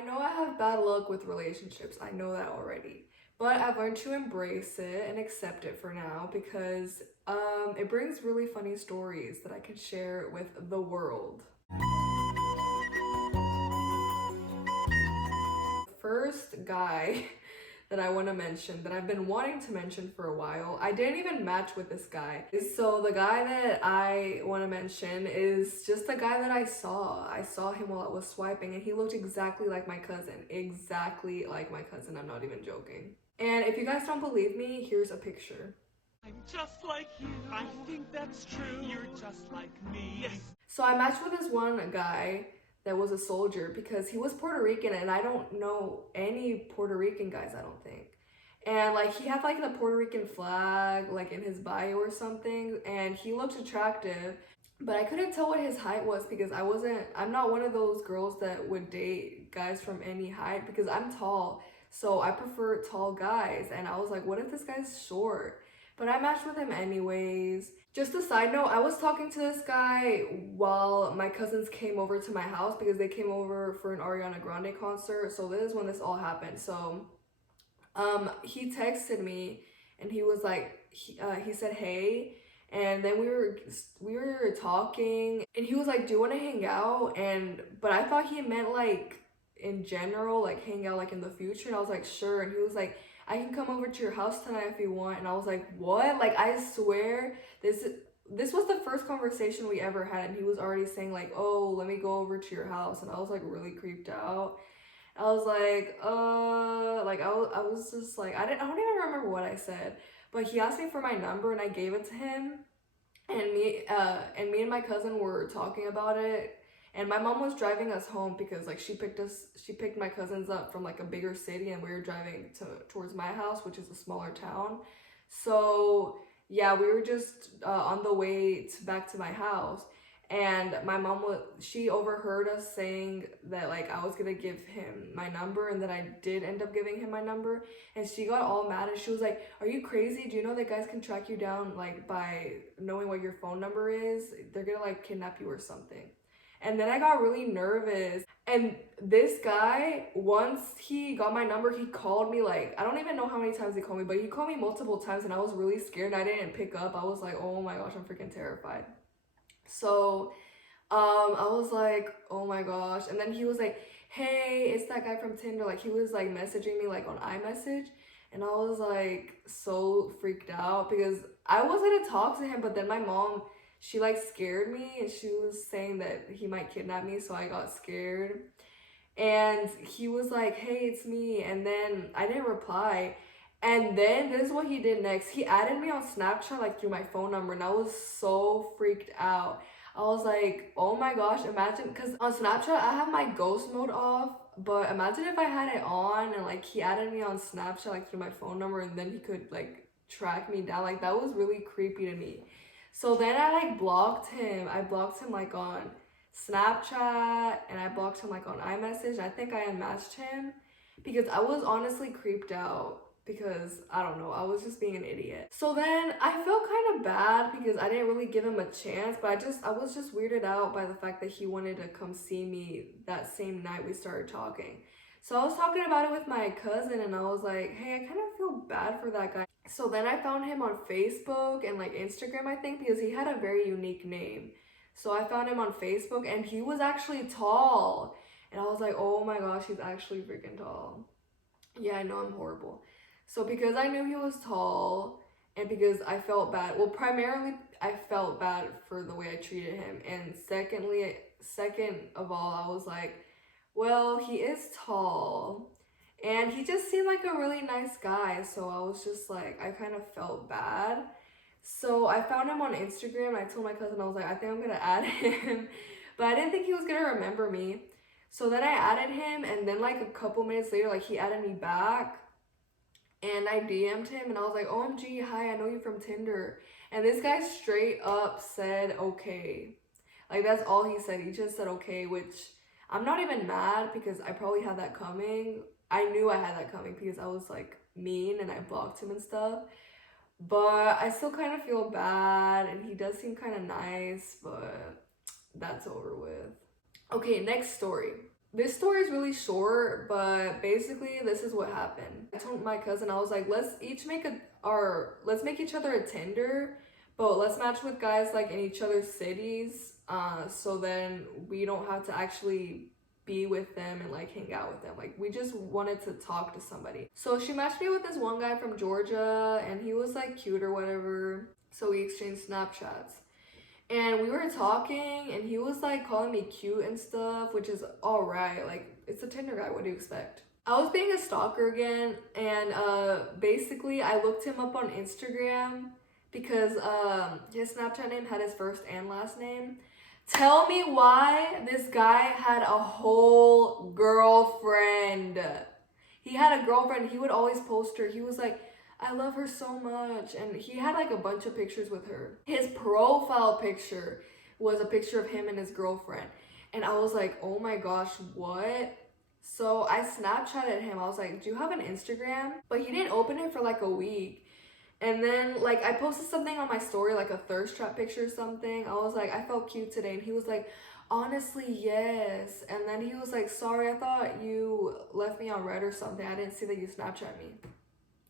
I know I have bad luck with relationships. I know that already. But I've learned to embrace it and accept it for now because it brings really funny stories that I can share with the world. First guy that I want to mention, that I've been wanting to mention for a while. I didn't even match with this guy. So the guy that I want to mention is just the guy that I saw. I saw him while I was swiping and he looked exactly like my cousin. Exactly like my cousin. I'm not even joking. And if you guys don't believe me, here's a picture. I'm just like you. I think that's true. You're just like me. Yes. So I matched with this one guy that was a soldier because he was Puerto Rican and I don't know any Puerto Rican guys, I don't think. And like he had like the Puerto Rican flag like in his bio or something and he looked attractive, but I couldn't tell what his height was because I'm not one of those girls that would date guys from any height because I'm tall. So I prefer tall guys and I was like, what if this guy's short? But I matched with him anyways. Just a side note, I was talking to this guy while my cousins came over to my house because they came over for an Ariana Grande concert. So this is when this all happened. So he texted me and he was like, he said, hey. And then we were talking and he was like, do you want to hang out? But I thought he meant like in general, like hang out like in the future. And I was like, sure. And he was like, I can come over to your house tonight if you want. And I was like, what? Like, I swear this was the first conversation we ever had. And he was already saying like, oh, let me go over to your house. And I was like really creeped out. I was like, I was just like, I don't even remember what I said. But he asked me for my number and I gave it to him. And me and my cousin were talking about it. And my mom was driving us home because like she picked my cousins up from like a bigger city and we were driving towards my house, which is a smaller town. So yeah, we were just on the way back to my house. And my mom she overheard us saying that like I was gonna give him my number and that I did end up giving him my number. And she got all mad and she was like, are you crazy? Do you know that guys can track you down like by knowing what your phone number is? They're gonna like kidnap you or something. And then I got really nervous. And this guy, once he got my number, he called me like, I don't even know how many times he called me, but he called me multiple times and I was really scared. I didn't pick up. I was like, oh my gosh, I'm freaking terrified. So I was like, oh my gosh. And then he was like, hey, it's that guy from Tinder. Like he was like messaging me like on iMessage. And I was like so freaked out because I was gonna talk to him, but then my mom, she like scared me and she was saying that he might kidnap me, so I got scared. And he was like, hey, it's me. And then I didn't reply. And then this is what he did next. He added me on Snapchat like through my phone number and I was so freaked out. I was like, oh my gosh, imagine, because on Snapchat I have my ghost mode off, but imagine if I had it on and like he added me on Snapchat like through my phone number and then he could like track me down. Like that was really creepy to me. So then I like blocked him. I blocked him like on Snapchat and I blocked him like on iMessage. I think I unmatched him because I was honestly creeped out because I don't know, I was just being an idiot. So then I felt kind of bad because I didn't really give him a chance, but I was just weirded out by the fact that he wanted to come see me that same night we started talking. So I was talking about it with my cousin and I was like, hey, I kind of feel bad for that guy. So then I found him on Facebook and like Instagram, I think, because he had a very unique name. So I found him on Facebook and he was actually tall. And I was like, oh my gosh, he's actually freaking tall. Yeah, I know I'm horrible. So because I knew he was tall and because I felt bad, well, primarily I felt bad for the way I treated him. And second of all, I was like, well, he is tall and he just seemed like a really nice guy. So I was just like, I kind of felt bad. So I found him on Instagram and I told my cousin, I was like, I think I'm gonna add him. But I didn't think he was gonna remember me. So then I added him and then like a couple minutes later, like he added me back. And I DM'd him and I was like, OMG, hi, I know you from Tinder. And this guy straight up said, okay. Like, that's all he said. He just said, okay, which I'm not even mad because I probably had that coming. I knew I had that coming because I was, like, mean and I blocked him and stuff. But I still kind of feel bad and he does seem kind of nice, but that's over with. Okay, next story. This story is really short, but basically this is what happened. I told my cousin, I was like, let's make each other a Tinder, but let's match with guys like in each other's cities, so then we don't have to actually be with them and like hang out with them. Like we just wanted to talk to somebody. So she matched me with this one guy from Georgia, and he was like cute or whatever. So we exchanged Snapchats. And we were talking, and he was like calling me cute and stuff, which is alright. Like, it's a Tinder guy, what do you expect? I was being a stalker again, and basically, I looked him up on Instagram because his Snapchat name had his first and last name. Tell me why this guy had a whole girlfriend. He had a girlfriend, he would always post her. He was like, I love her so much. And he had like a bunch of pictures with her. His profile picture was a picture of him and his girlfriend. And I was like, oh my gosh, what? So I Snapchatted him. I was like, do you have an Instagram? But he didn't open it for like a week. And then like I posted something on my story, like a thirst trap picture or something. I was like, I felt cute today. And he was like, honestly, yes. And then he was like, sorry, I thought you left me on red or something. I didn't see that you Snapchat me.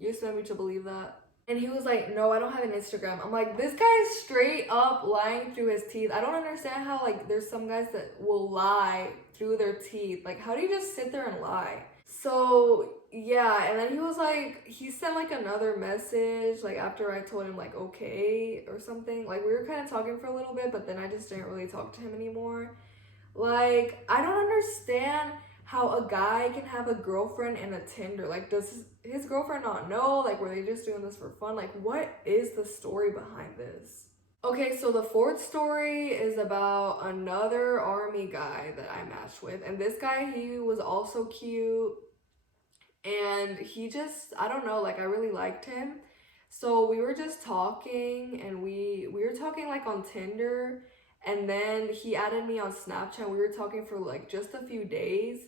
You expect me to believe that? And he was like, no, I don't have an Instagram. I'm like, this guy's straight up lying through his teeth. I don't understand how like there's some guys that will lie through their teeth. Like, how do you just sit there and lie? So yeah, and then he was like, he sent like another message like after I told him like okay or something. Like we were kind of talking for a little bit, but then I just didn't really talk to him anymore. Like, I don't understand how a guy can have a girlfriend and a Tinder. Like, does his girlfriend not know? Like, were they just doing this for fun? Like, what is the story behind this? Okay, so the fourth story is about another army guy that I matched with. And this guy, he was also cute. And he just, I don't know, like, I really liked him. So we were just talking, and we were talking like on Tinder, and then he added me on Snapchat. We were talking for like just a few days,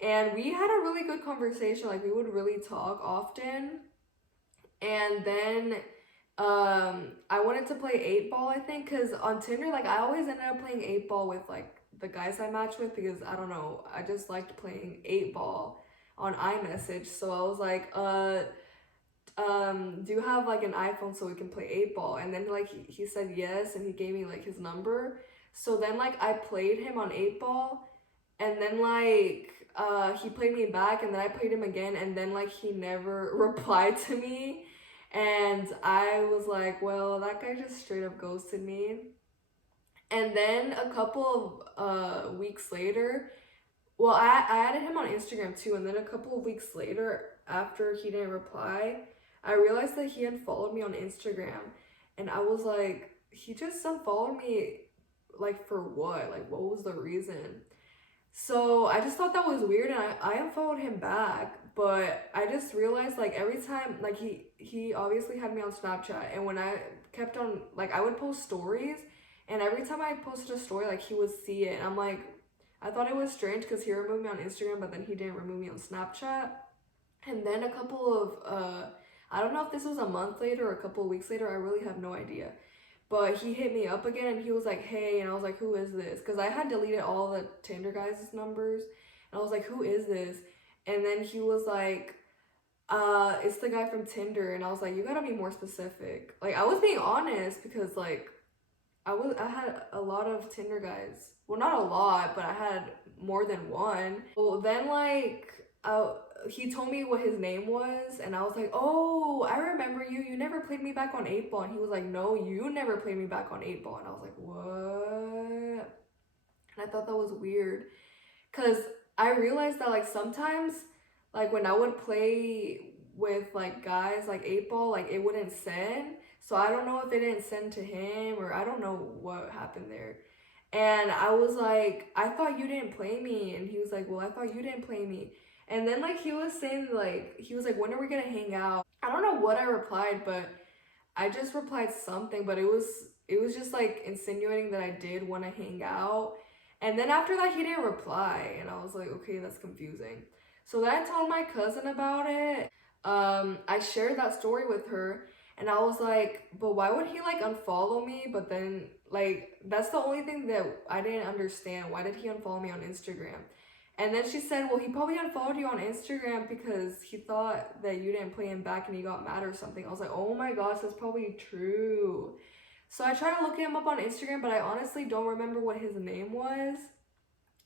and we had a really good conversation. Like we would really talk often. And then I wanted to play 8 ball, I think, because on Tinder, like I always ended up playing 8 ball with like the guys I match with, because I don't know, I just liked playing 8 ball on iMessage. So I was like, do you have like an iPhone so we can play 8 ball? And then like he said yes, and he gave me like his number. So then like I played him on 8 ball, and then like he played me back, and then I played him again, and then like he never replied to me. And I was like, well, that guy just straight up ghosted me. And then a couple of weeks later, well, I added him on Instagram too, and then a couple of weeks later, after he didn't reply, I realized that he unfollowed me on Instagram. And I was like, he just unfollowed me, like, for what? Like, what was the reason? So I just thought that was weird, and I unfollowed him back. But I just realized, like, every time, like, he obviously had me on Snapchat, and when I kept on, like, I would post stories, and every time I posted a story, like, he would see it, and I'm like, I thought it was strange because he removed me on Instagram, but then he didn't remove me on Snapchat. And then a couple of, I don't know if this was a month later or a couple of weeks later, I really have no idea. But he hit me up again, and he was like, hey, and I was like, who is this? Because I had deleted all the Tinder guys' numbers, and I was like, who is this? And then he was like, it's the guy from Tinder. And I was like, you gotta be more specific. Like, I was being honest because, like, I had a lot of Tinder guys. Well, not a lot, but I had more than one. Well, then like he told me what his name was, and I was like, oh, I remember you. You never played me back on 8 ball. And he was like, no, you never played me back on 8 ball. And I was like, what? And I thought that was weird, cause I realized that like sometimes, like when I would play with like guys like 8 ball, like it wouldn't send. So I don't know if it didn't send to him, or I don't know what happened there. And I was like, I thought you didn't play me. And he was like, well, I thought you didn't play me. And then like he was saying, like, he was like, when are we gonna hang out? I don't know what I replied, but I just replied something, but it was just like insinuating that I did want to hang out. And then after that he didn't reply, and I was like, okay, that's confusing. So then I told my cousin about it. I shared that story with her, and I was like, but why would he like unfollow me? But then like that's the only thing that I didn't understand. Why did he unfollow me on Instagram? And then she said, well, he probably unfollowed you on Instagram because he thought that you didn't play him back and he got mad or something. I was like, oh my gosh, that's probably true. So I tried to look him up on Instagram, but I honestly don't remember what his name was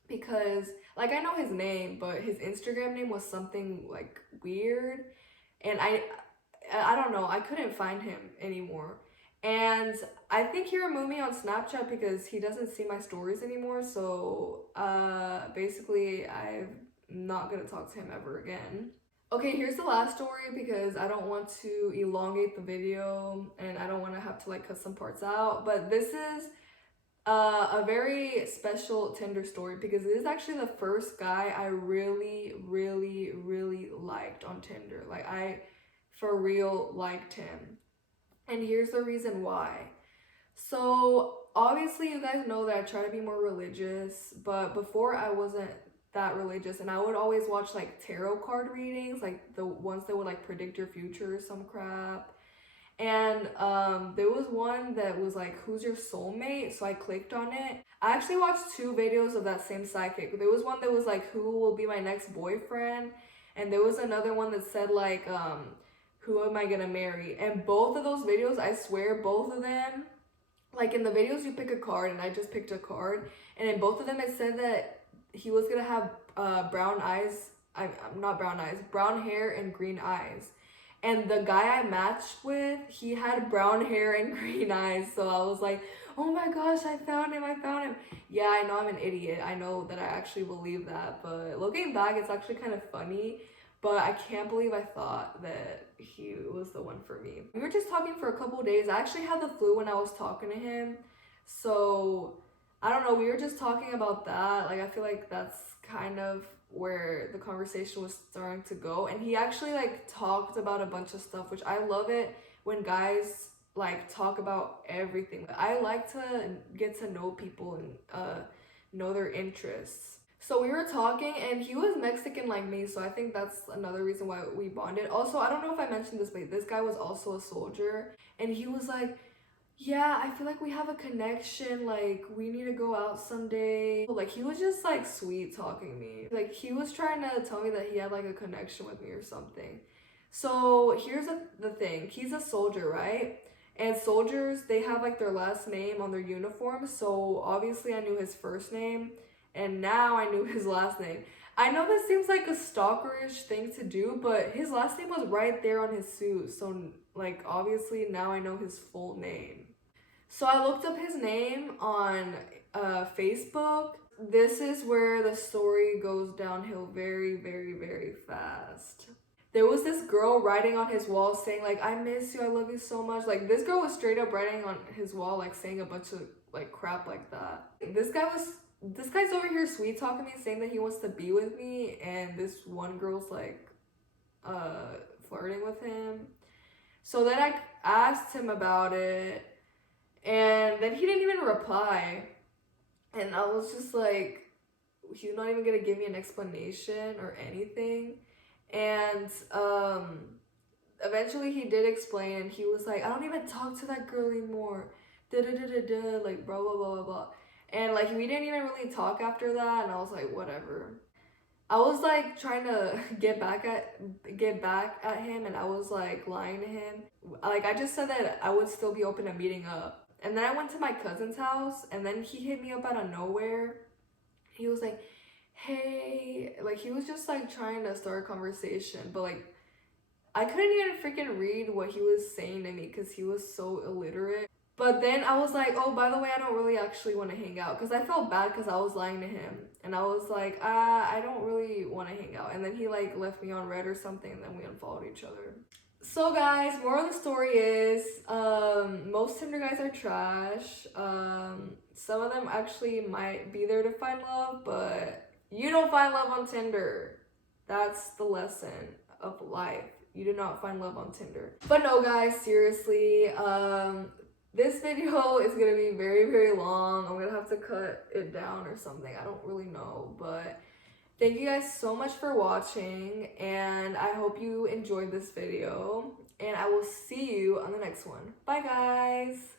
because, like, I know his name, but his Instagram name was something, like, weird. And I don't know, I couldn't find him anymore. And I think he removed me on Snapchat because he doesn't see my stories anymore. So basically, I'm not gonna talk to him ever again. Okay, here's the last story because I don't want to elongate the video and I don't want to have to like cut some parts out. But this is a very special Tinder story because this is actually the first guy I really, really, really liked on Tinder. Like I, for real, liked him. And here's the reason why. So obviously you guys know that I try to be more religious, but before I wasn't that religious, and I would always watch like tarot card readings, like the ones that would like predict your future or some crap. And there was one that was like, who's your soulmate? So I clicked on it. I actually watched 2 videos of that same psychic. There was one that was like, who will be my next boyfriend? And there was another one that said like, who am I gonna marry? And both of those videos, I swear, both of them, like in the videos you pick a card and I just picked a card, and in both of them it said that he was gonna have brown eyes, not brown eyes, brown hair and green eyes. And the guy I matched with, he had brown hair and green eyes. So I was like, oh my gosh, I found him. Yeah, I know I'm an idiot. I know that I actually believe that. But looking back, it's actually kind of funny. But I can't believe I thought that he was the one for me. We were just talking for a couple days. I actually had the flu when I was talking to him. So I don't know. We were just talking about that. Like, I feel like that's kind of where the conversation was starting to go. And he actually like talked about a bunch of stuff, which I love it when guys like talk about everything. I like to get to know people and know their interests. So we were talking and he was Mexican like me, so I think that's another reason why we bonded. Also, I don't know if I mentioned this, but this guy was also a soldier, and he was like, yeah, I feel like we have a connection, like we need to go out someday. Like he was just like sweet talking me. Like he was trying to tell me that he had like a connection with me or something. So here's the thing, he's a soldier, right? And soldiers, they have like their last name on their uniform. So obviously I knew his first name and now I knew his last name. I know this seems like a stalkerish thing to do, but his last name was right there on his suit. So like obviously now I know his full name. So I looked up his name on Facebook. This is where the story goes downhill very, very, very fast. There was this girl writing on his wall saying like, I miss you, I love you so much. Like this girl was straight up writing on his wall, like saying a bunch of like crap like that. This guy's over here sweet talking me, saying that he wants to be with me, and this one girl's like flirting with him. So then I asked him about it, and then he didn't even reply. And I was just like, he's not even gonna give me an explanation or anything. And eventually he did explain, and he was like, I don't even talk to that girl anymore. Like blah blah blah blah blah. And like we didn't even really talk after that, and I was like, whatever. I was like trying to get back at him, and I was like lying to him. Like I just said that I would still be open to meeting up. And then I went to my cousin's house, and then he hit me up out of nowhere. He was like, hey, like he was just like trying to start a conversation, but like I couldn't even freaking read what he was saying to me because he was so illiterate. But then I was like, oh, by the way, I don't really actually want to hang out, because I felt bad because I was lying to him. And I was like, I don't really want to hang out. And then he like left me on red or something, and then we unfollowed each other. So guys, moral of the story is, most Tinder guys are trash. Some of them actually might be there to find love, but you don't find love on Tinder. That's the lesson of life. You do not find love on Tinder. But no guys, seriously, this video is gonna be very, very long. I'm gonna have to cut it down or something. I don't really know, but thank you guys so much for watching, and I hope you enjoyed this video, and I will see you on the next one. Bye guys!